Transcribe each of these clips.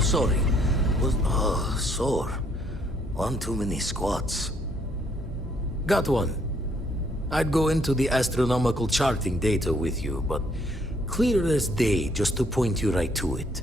sorry. Sore. One too many squats. Got one. I'd go into the astronomical charting data with you, but clear as day just to point you right to it.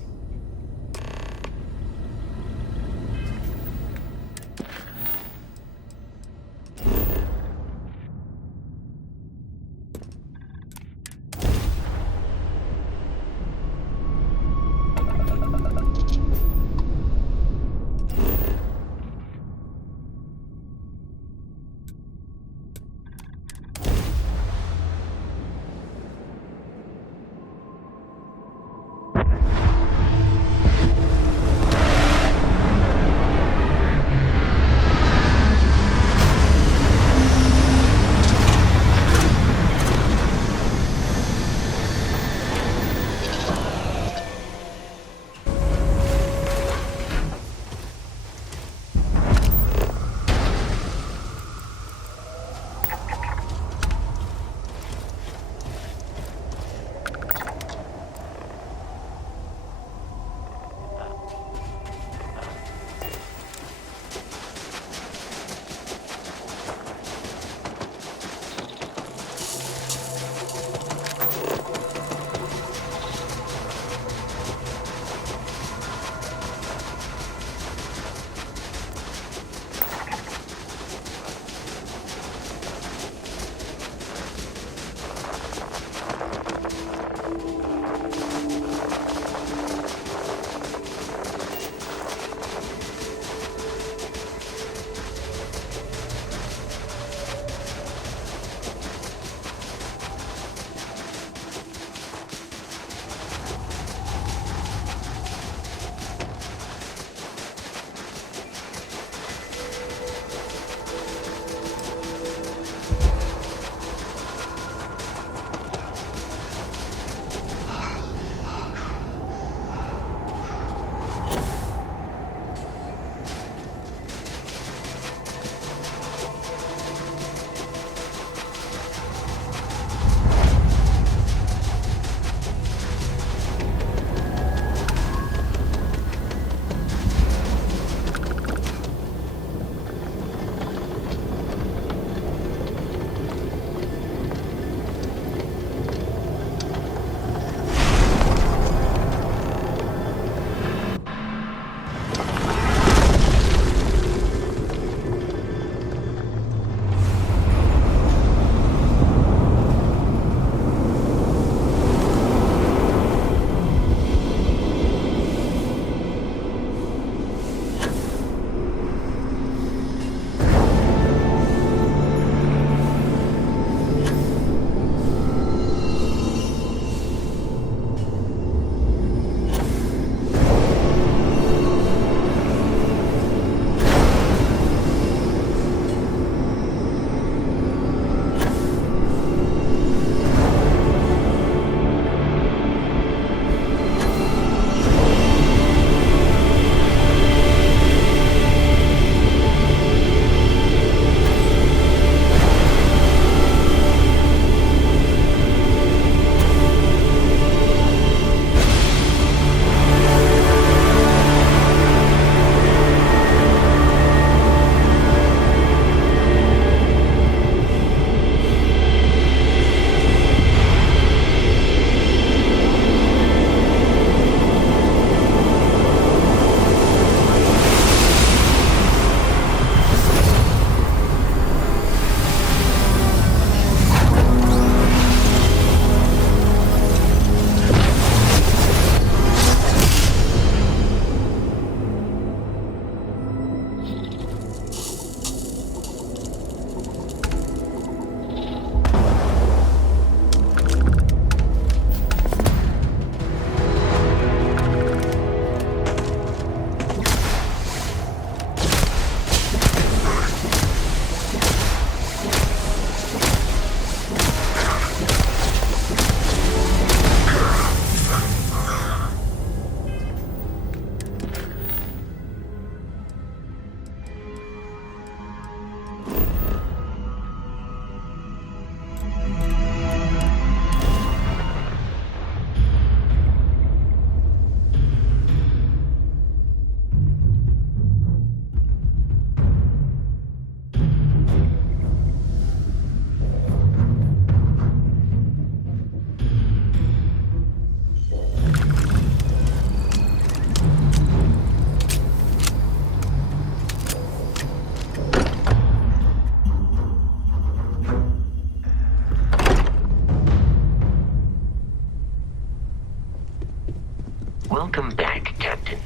Welcome back, Captain.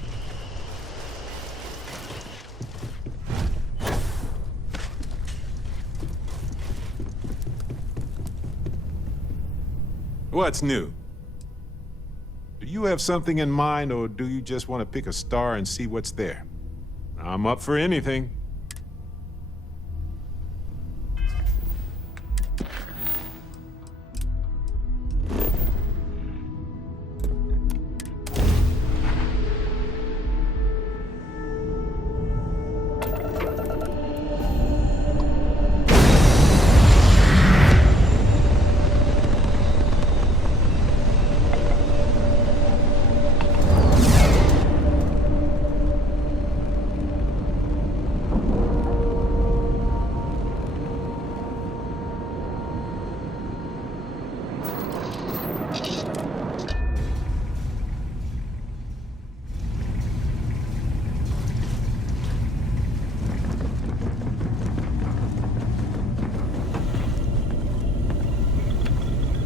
What's new? Do you have something in mind, or do you just want to pick a star and see what's there? I'm up for anything.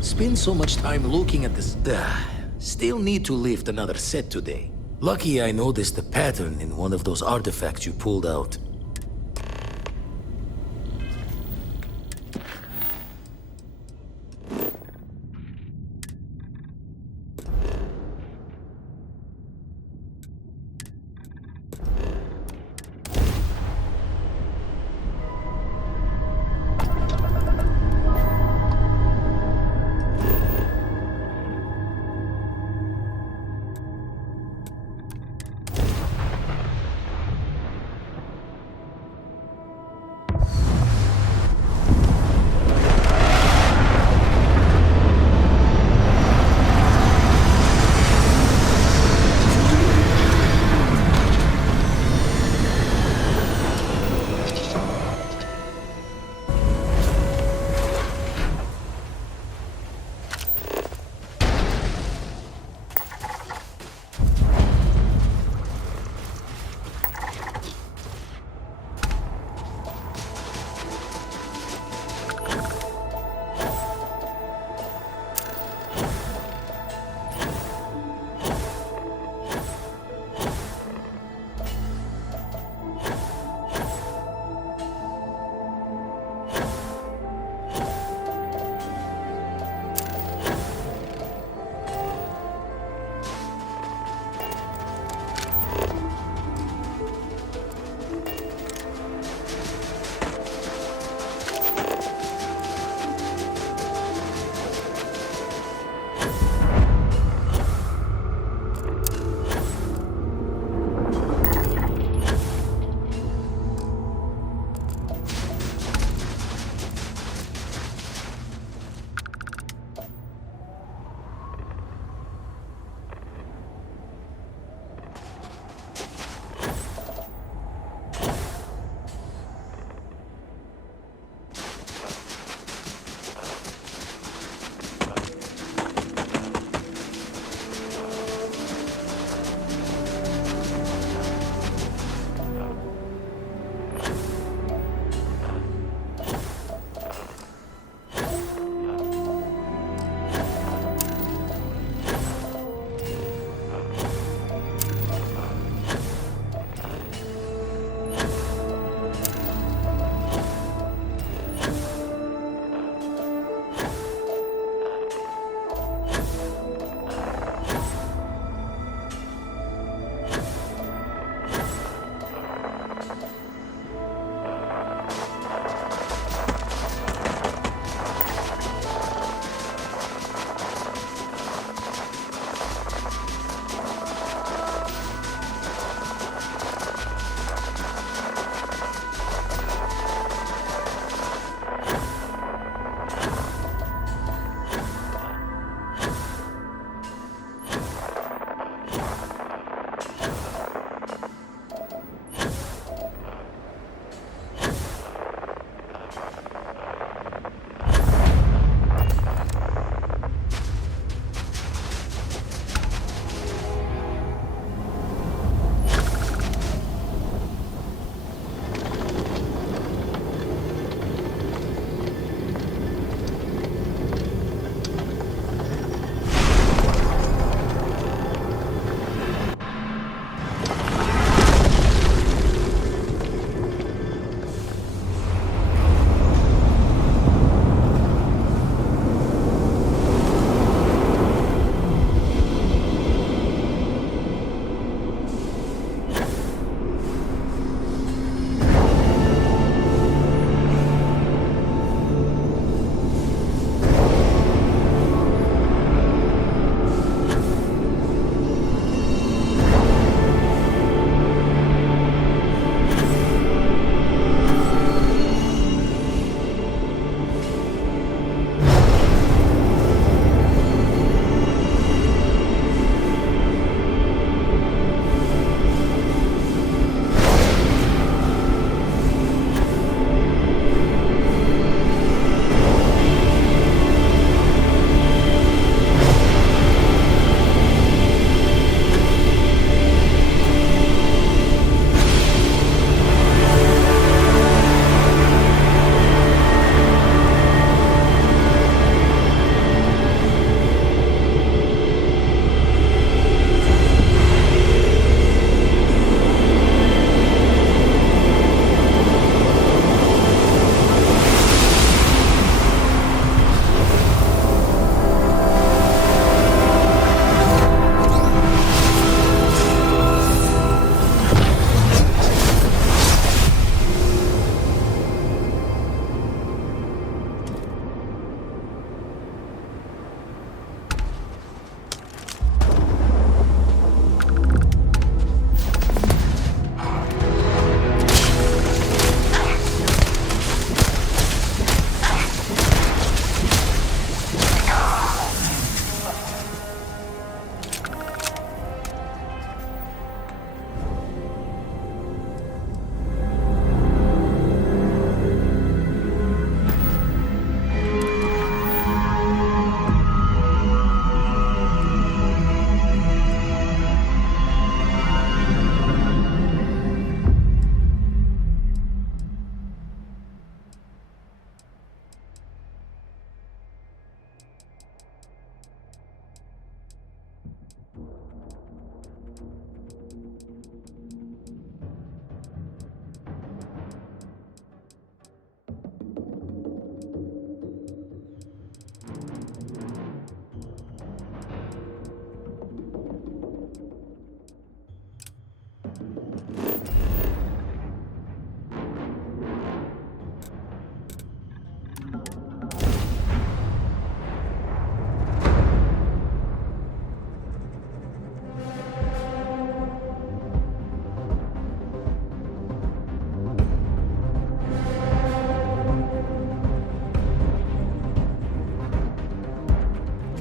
Spend so much time looking at this. Still need to lift another set today. Lucky I noticed a pattern in one of those artifacts you pulled out.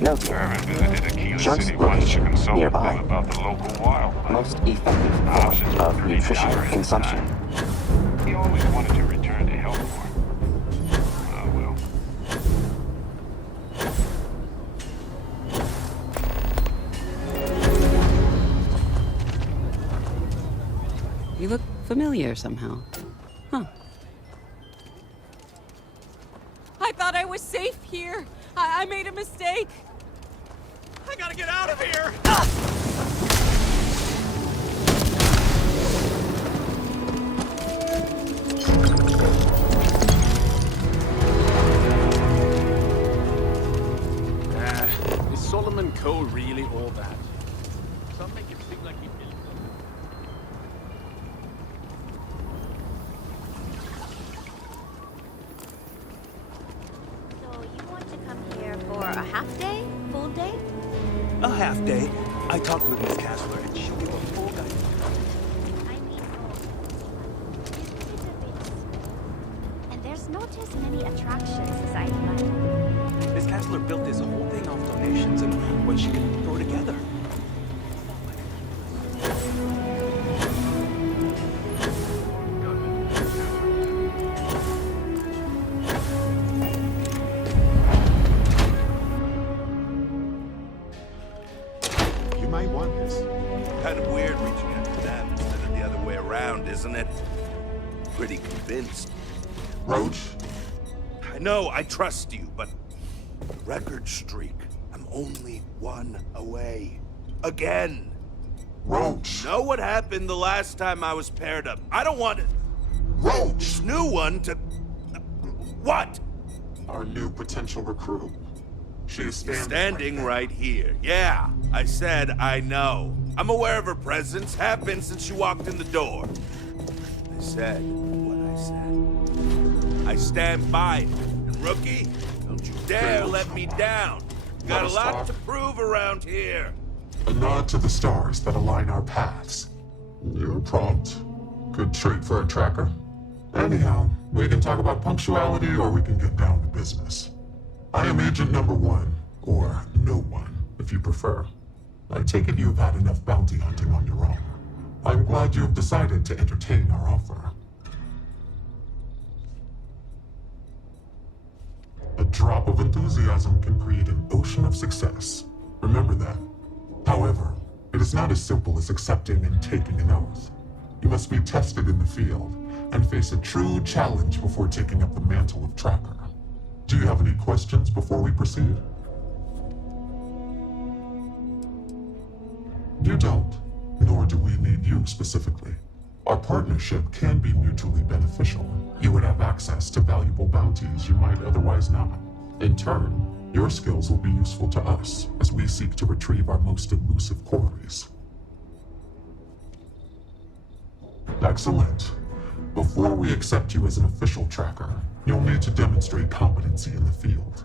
Note here. Irvin visited Aquila Shark's City once to location consult with nearby. them about the local wildlife. Most effective Options form were of pretty nutrition dire at the consumption. time. He always wanted to return to Helmore. Oh well. You look familiar somehow. Huh. I thought I was safe here. I made a mistake. I gotta get out of here! Is Solomon Cole really all that? Some make him seem like he built them. So you want to come here for a half day? Full day? A half day. I talked with Miss Cashler and she'll give a full guide. I mean, and there's not as many attractions as I'd like. Miss Cashler built this whole thing off donations and what she could throw together. You might want this. Kind of weird reaching out to them instead of the other way around, isn't it? Pretty convinced. Roach? I know, I trust you, but... Record streak. I'm only one away. Again. Roach! Know what happened the last time I was paired up? I don't want it. Roach! This new one to... What? Our new potential recruit. She is Standing right here. Yeah, I said I know. I'm aware of her presence. Have been since she walked in the door. I said what I said. I stand by it. And rookie, don't you dare let me down. Got a lot to prove around here. A nod to the stars that align our paths. You're prompt. Good trait for a tracker. Anyhow, we can talk about punctuality or we can get down to business. I am Agent Number 1, or No One, if you prefer. I take it you've had enough bounty hunting on your own. I'm glad you have decided to entertain our offer. A drop of enthusiasm can create an ocean of success. Remember that. However, it is not as simple as accepting and taking an oath. You must be tested in the field and face a true challenge before taking up the mantle of tracker. Do you have any questions before we proceed? You don't, nor do we need you specifically. Our partnership can be mutually beneficial. You would have access to valuable bounties you might otherwise not. In turn, your skills will be useful to us as we seek to retrieve our most elusive quarries. Excellent. Before we accept you as an official tracker, you'll need to demonstrate competency in the field.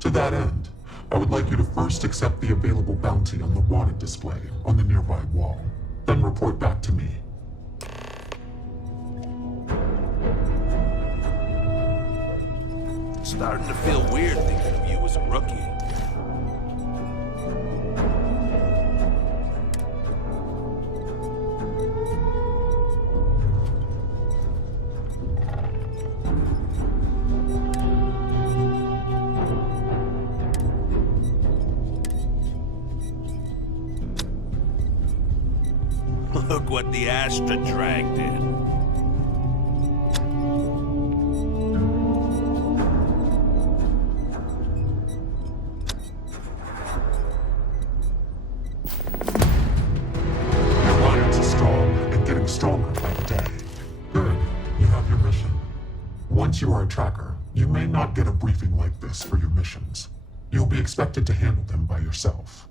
To that end, I would like you to first accept the available bounty on the wanted display on the nearby wall, then report back to me. Starting to feel weird thinking of you as a rookie. Look what the Astra dragged in. Your alliance is strong and getting stronger by the day. Good. You have your mission. Once you are a tracker, you may not get a briefing like this for your missions. You'll be expected to handle them by yourself.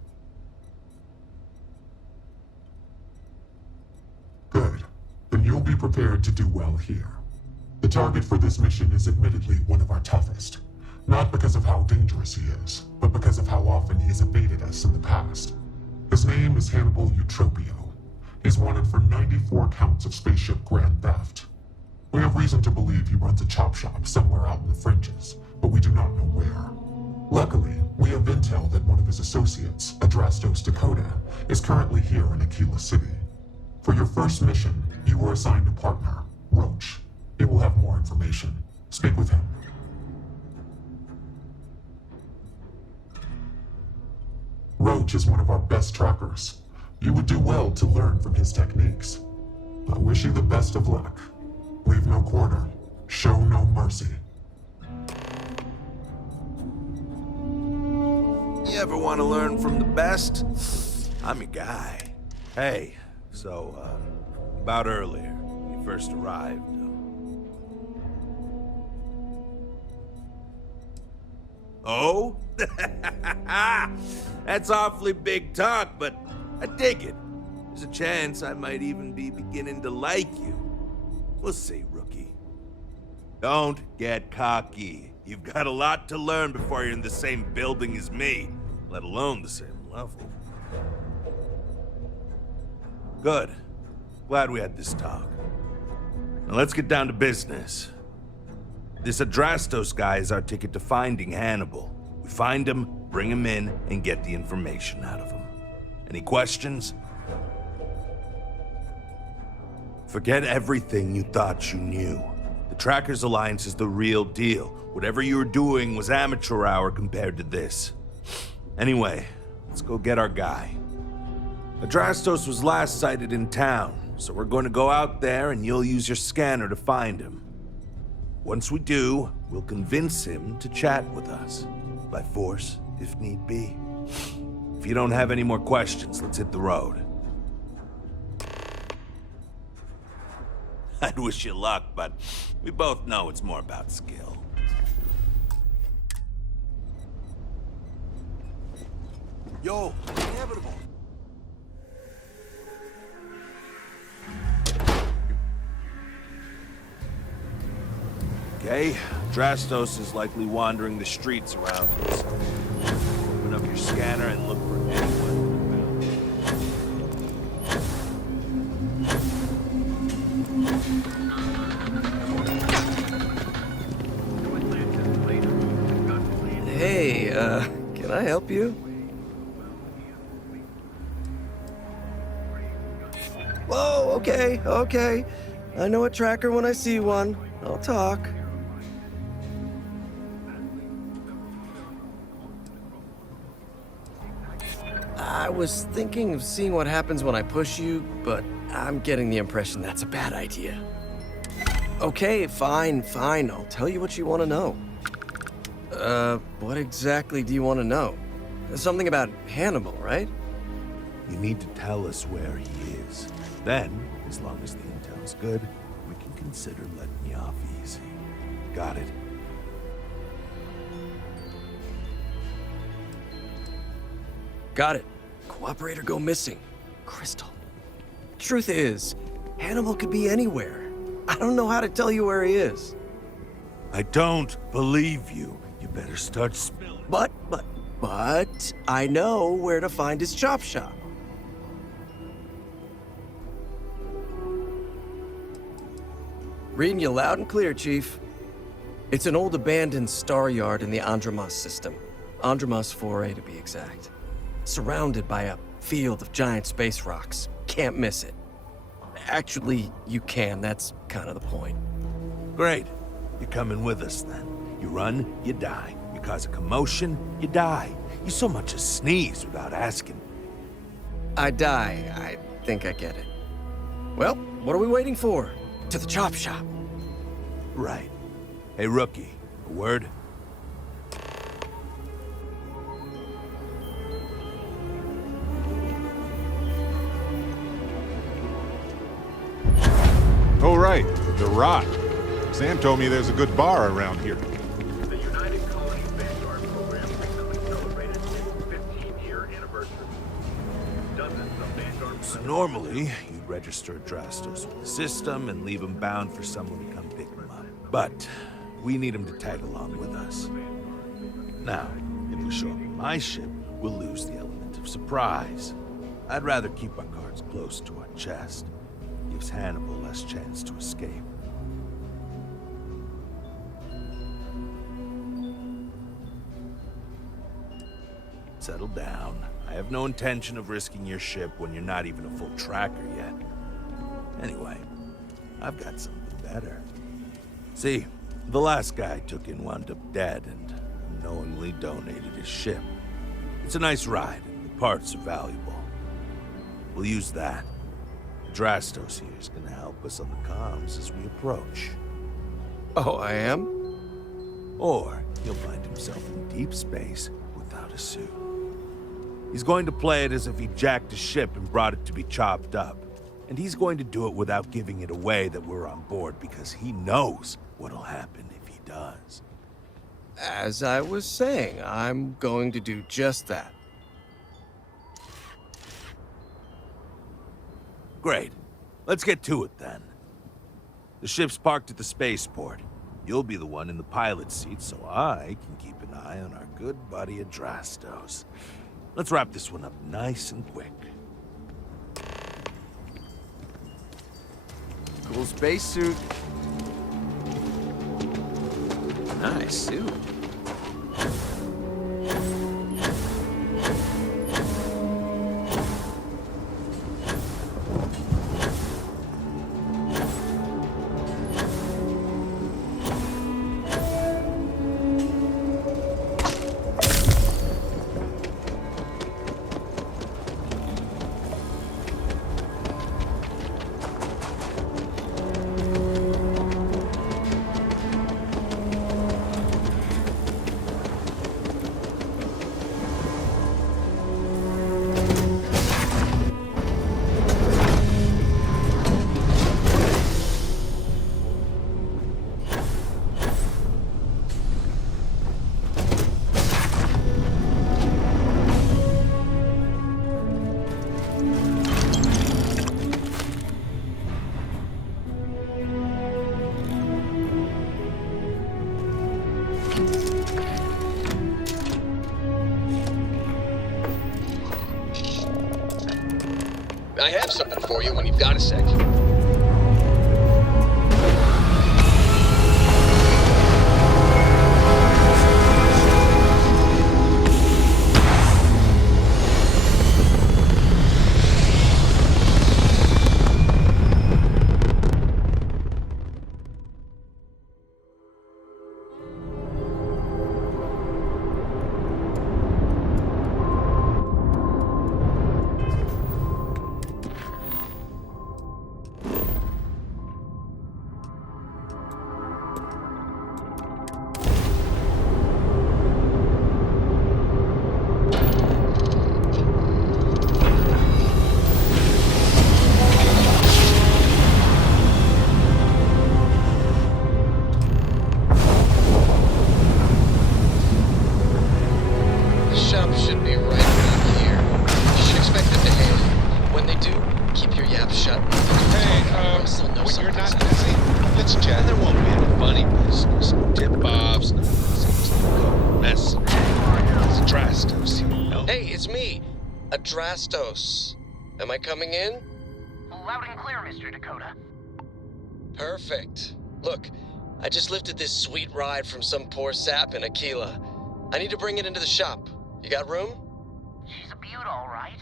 Good. Then you'll be prepared to do well here. The target for this mission is admittedly one of our toughest. Not because of how dangerous he is, but because of how often he has evaded us in the past. His name is Hannibal Eutropio. He's wanted for 94 counts of spaceship grand theft. We have reason to believe he runs a chop shop somewhere out in the fringes, but we do not know where. Luckily, we have intel that one of his associates, Adrastos Dakota, is currently here in Aquila City. For your first mission, you were assigned a partner, Roach. He will have more information. Speak with him. Roach is one of our best trackers. You would do well to learn from his techniques. I wish you the best of luck. Leave no quarter. Show no mercy. You ever want to learn from the best? I'm your guy. Hey, so, about earlier, when you first arrived. Oh? That's awfully big talk, but I dig it. There's a chance I might even be beginning to like you. We'll see, rookie. Don't get cocky. You've got a lot to learn before you're in the same building as me, let alone the same level. Good. Glad we had this talk. Now let's get down to business. This Adrastos guy is our ticket to finding Hannibal. We find him, bring him in, and get the information out of him. Any questions? Forget everything you thought you knew. The Trackers Alliance is the real deal. Whatever you were doing was amateur hour compared to this. Anyway, let's go get our guy. Adrastos was last sighted in town, so we're going to go out there and you'll use your scanner to find him. Once we do, we'll convince him to chat with us. By force, if need be. If you don't have any more questions, let's hit the road. I'd wish you luck, but we both know it's more about skill. Yo, inevitable. Okay, Adrastos is likely wandering the streets around us. Open up your scanner and look for anyone. Hey, can I help you? Whoa, okay. I know a tracker when I see one. I'll talk. I was thinking of seeing what happens when I push you, but I'm getting the impression that's a bad idea. Okay, fine. I'll tell you what you want to know. What exactly do you want to know? Something about Hannibal, right? You need to tell us where he is. Then, as long as the intel's good, we can consider letting you off easy. Got it? Got it. Cooperator go missing. Crystal. Truth is, Hannibal could be anywhere. I don't know how to tell you where he is. I don't believe you. You better start spilling. But I know where to find his chop shop. Reading you loud and clear, Chief. It's an old abandoned star yard in the Andromos system. Andromos 4A to be exact. Surrounded by a field of giant space rocks. Can't miss it. Actually, you can. That's kind of the point. Great. You're coming with us then. You run, you die. You cause a commotion, you die. You so much as sneeze without asking. I die. I think I get it. Well, what are we waiting for? To the chop shop. Right. Hey, rookie, a word? Oh, right, the Rock. Sam told me there's a good bar around here. The United Colony Vanguard program recently celebrated its 15-year anniversary. Dozens of Vanguard... So normally, you'd register Adrastos with the system and leave him bound for someone to come pick him up. But we need him to tag along with us. Now, if we show up in my ship, we'll lose the element of surprise. I'd rather keep our cards close to our chest. Gives Hannibal less chance to escape. settle down. I have no intention of risking your ship when you're not even a full tracker yet. Anyway, I've got something better. See, the last guy I took in wound up dead and unknowingly donated his ship. It's a nice ride, and the parts are valuable. We'll use that. Drastos here is gonna help us on the comms as we approach. Oh, I am? Or he'll find himself in deep space without a suit. He's going to play it as if he jacked a ship and brought it to be chopped up. And he's going to do it without giving it away that we're on board because he knows what'll happen if he does. As I was saying, I'm going to do just that. Great. Let's get to it then. The ship's parked at the spaceport. You'll be the one in the pilot's seat so I can keep an eye on our good buddy Adrastos. Let's wrap this one up nice and quick. Cool spacesuit. Nice suit. I have something for you when you've got a sec. Adrastos. Am I coming in? Loud and clear, Mr. Dakota. Perfect. Look, I just lifted this sweet ride from some poor sap in Aquila. I need to bring it into the shop. You got room? She's a beaut, all right.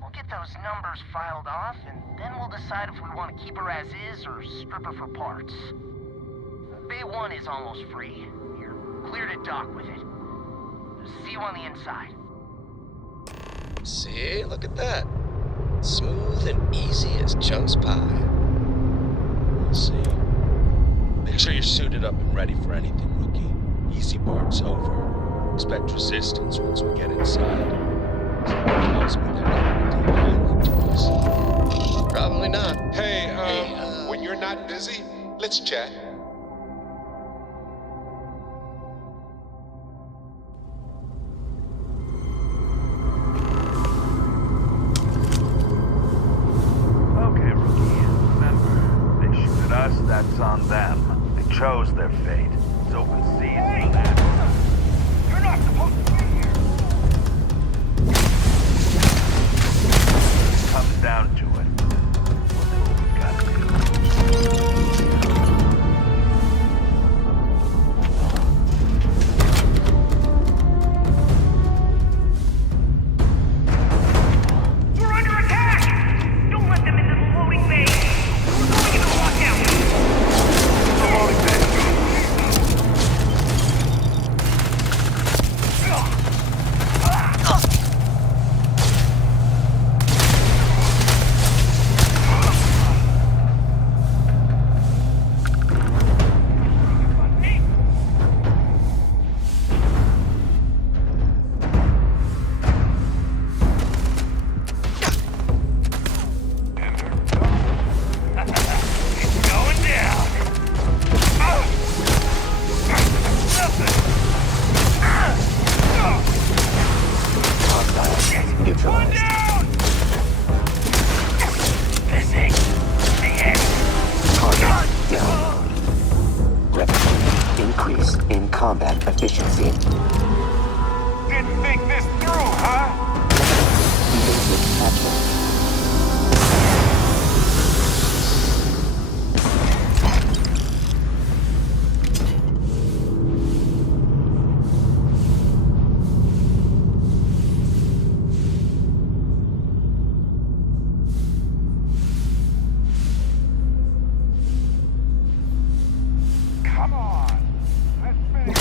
We'll get those numbers filed off, and then we'll decide if we want to keep her as is or strip her for parts. Bay 1 is almost free. You're clear to dock with it. See you on the inside. See, look at that. Smooth and easy as Chunk's pie. We'll see. Make sure you're suited up and ready for anything, rookie. Easy part's over. Expect resistance once we get inside. Someone tells me they're going to take kindly to us. Probably not. Hey, when you're not busy, let's chat. That's on them. They chose their fate. It's open season for that. You're not supposed to be here! It comes down to it. We'll do what we got to do. increase in combat efficiency. Didn't think this through, huh? Evasive action. Come on. Let's finish.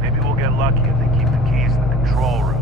Maybe we'll get lucky if they keep the keys in the control room.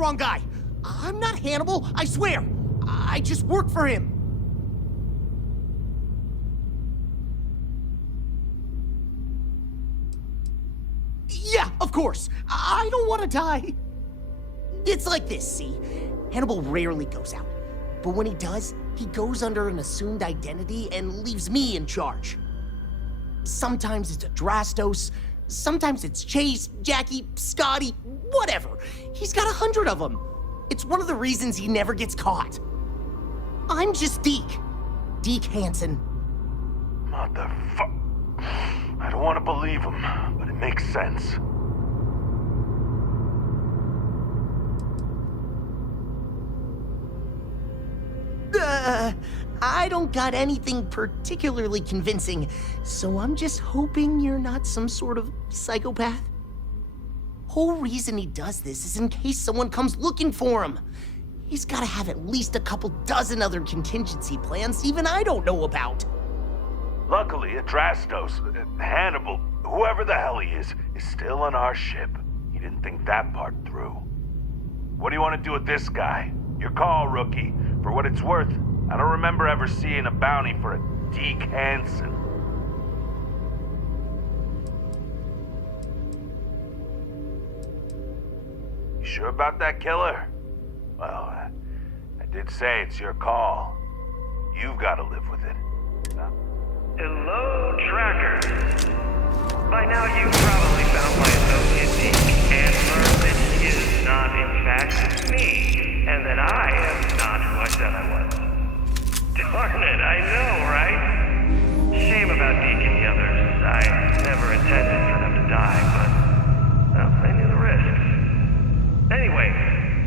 wrong guy. I'm not Hannibal, I swear. I just work for him. Yeah, of course. I don't want to die. It's like this, see? Hannibal rarely goes out. But when he does, he goes under an assumed identity and leaves me in charge. Sometimes it's Adrastos, sometimes it's Chase, Jackie, Scotty, whatever. He's got 100 of them. It's one of the reasons he never gets caught. I'm just Deke. Deke Hansen. Motherfuck. I don't want to believe him, but it makes sense. I don't got anything particularly convincing, so I'm just hoping you're not some sort of psychopath. Whole reason he does this is in case someone comes looking for him. He's gotta have at least a couple dozen other contingency plans even I don't know about. Luckily, Adrastos, Hannibal, whoever the hell he is still on our ship. He didn't think that part through. What do you want to do with this guy? Your call, rookie. For what it's worth, I don't remember ever seeing a bounty for a Deke Hansen. You sure about that, killer? Well, I did say it's your call. You've got to live with it. Hello, trackers. By now you've probably found my associate Deke and learned that he is not in fact me, and that I am not who I said I was. Darn it, I know, right? Shame about Deke and the others. I never intended for them to die, but, well, they knew the risks. Anyway,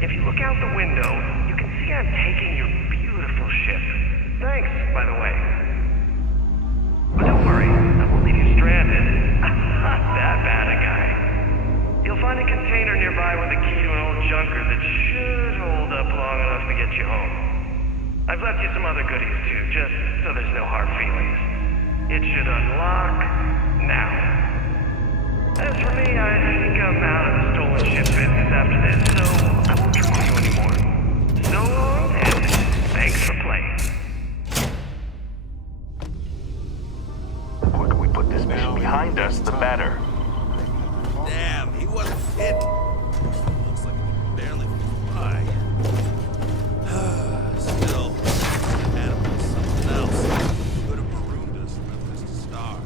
if you look out the window, you can see I'm taking your beautiful ship. Thanks, by the way. But don't worry, I won't leave you stranded. I'm not that bad a guy. You'll find a container nearby with a key to an old junker that should hold up long enough to get you home. I've left you some other goodies too, just so there's no hard feelings. It should unlock now. As for me, I think I'm out of the stolen ship business after this, so I won't trouble you anymore. So long, and thanks for playing. The quicker we put this mission behind us, the better. Damn, he wasn't hidden. Looks like he can barely fly. Still, Hannibal is something else. Could have marooned us and left us to starve.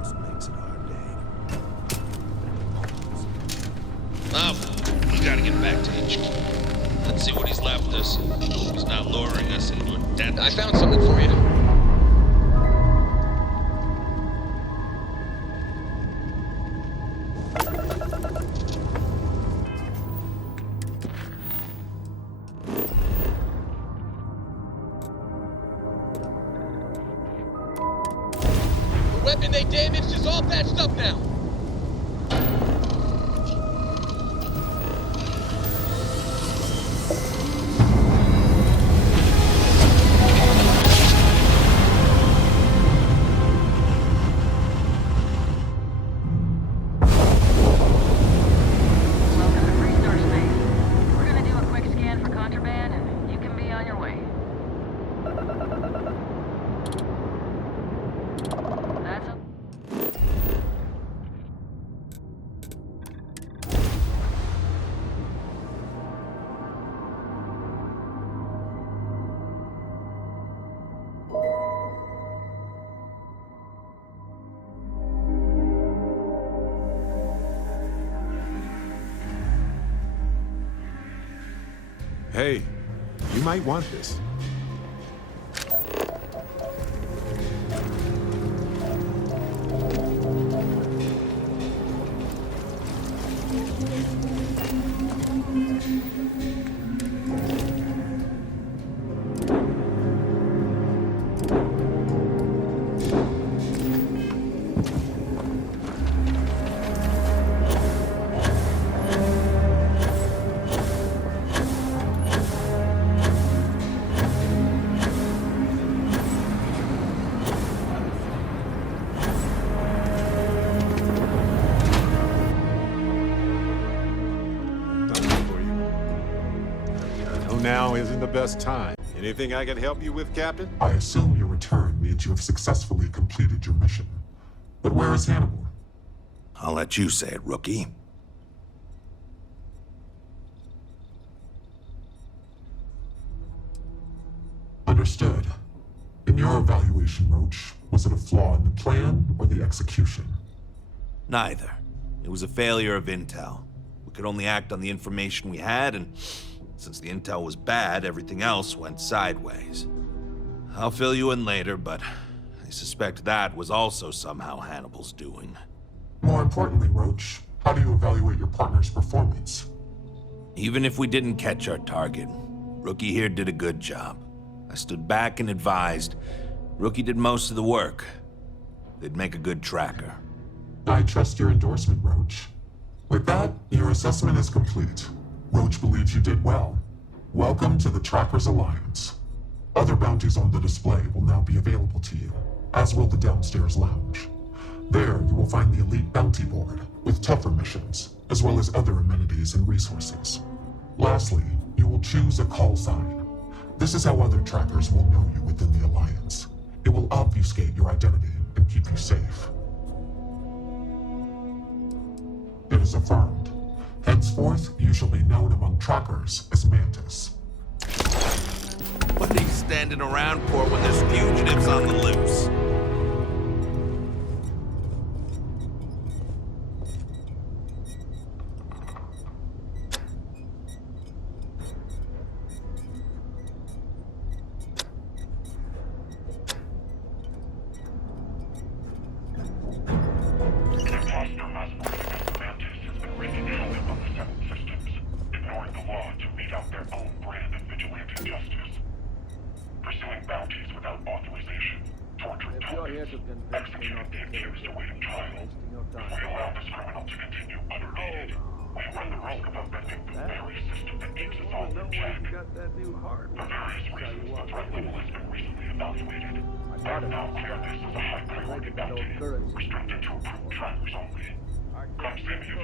This makes it our day. We gotta get back to HQ. Let's see what he's left us. Hope he's not luring us into a death. I found something for you. The weapon they damaged is all patched up now. Hey, you might want this. now isn't the best time. Anything I can help you with, Captain? I assume your return means you have successfully completed your mission. But where is Hannibal? I'll let you say it, rookie. Understood. In your evaluation, Roach, was it a flaw in the plan or the execution? Neither. It was a failure of intel. We could only act on the information we had, and since the intel was bad, everything else went sideways. I'll fill you in later, but I suspect that was also somehow Hannibal's doing. More importantly, Roach, how do you evaluate your partner's performance? Even if we didn't catch our target, Rookie here did a good job. I stood back and advised. Rookie did most of the work. They'd make a good tracker. I trust your endorsement, Roach. With that, your assessment is complete. Roach believes you did well. Welcome to the Trackers Alliance. Other bounties on the display will now be available to you, as will the downstairs lounge. There, you will find the Elite Bounty Board, with tougher missions, as well as other amenities and resources. Lastly, you will choose a call sign. This is how other trackers will know you within the Alliance. It will obfuscate your identity and keep you safe. It is affirmed. Henceforth, you shall be known among trackers as Mantis. What are you standing around for when there's fugitives on the loose? Restricted to approved trackers only. Come see me